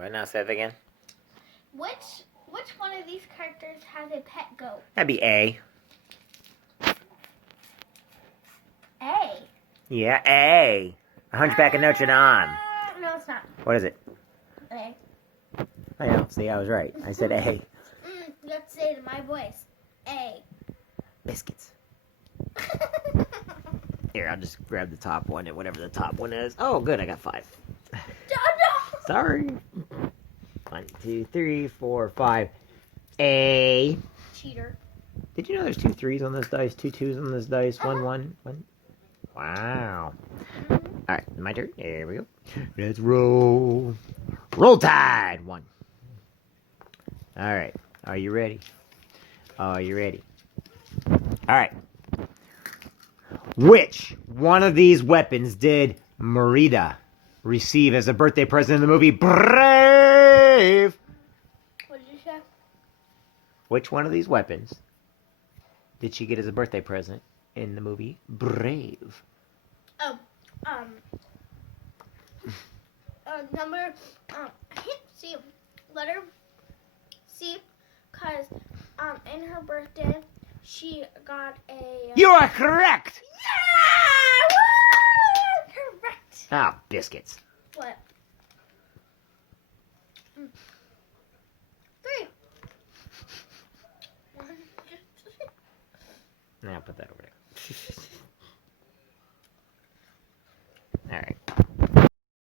What now? Say that again. Which one of these characters has a pet goat? That'd be A. A. Yeah, A. A Hunchback of Notre Dame. No, it's not. What is it? A. I know. See, I was right. I said A. You have to say it in my voice. A. Biscuits. Here, I'll just grab the top one and whatever the top one is. Oh, good. I got 5. No. Sorry. 1, 2, 3, 4, 5. A. Cheater. Did you know there's 2 3s on this dice? 2 2s on this dice? 1 1 1. Wow. Alright, my turn. Here we go. Let's roll. Roll Tide! 1. Alright. Are you ready? Are you ready? Alright. Which one of these weapons did Merida receive as a birthday present in the movie Brave? What did you say? Which one of these weapons did she get as a birthday present in the movie Brave? Oh, number, I can't see, letter C, because, in her birthday, she got a... You are correct! Yeah! Woo! Correct. Ah, biscuits. What? 3. 1, 2, 3. Now put that over there.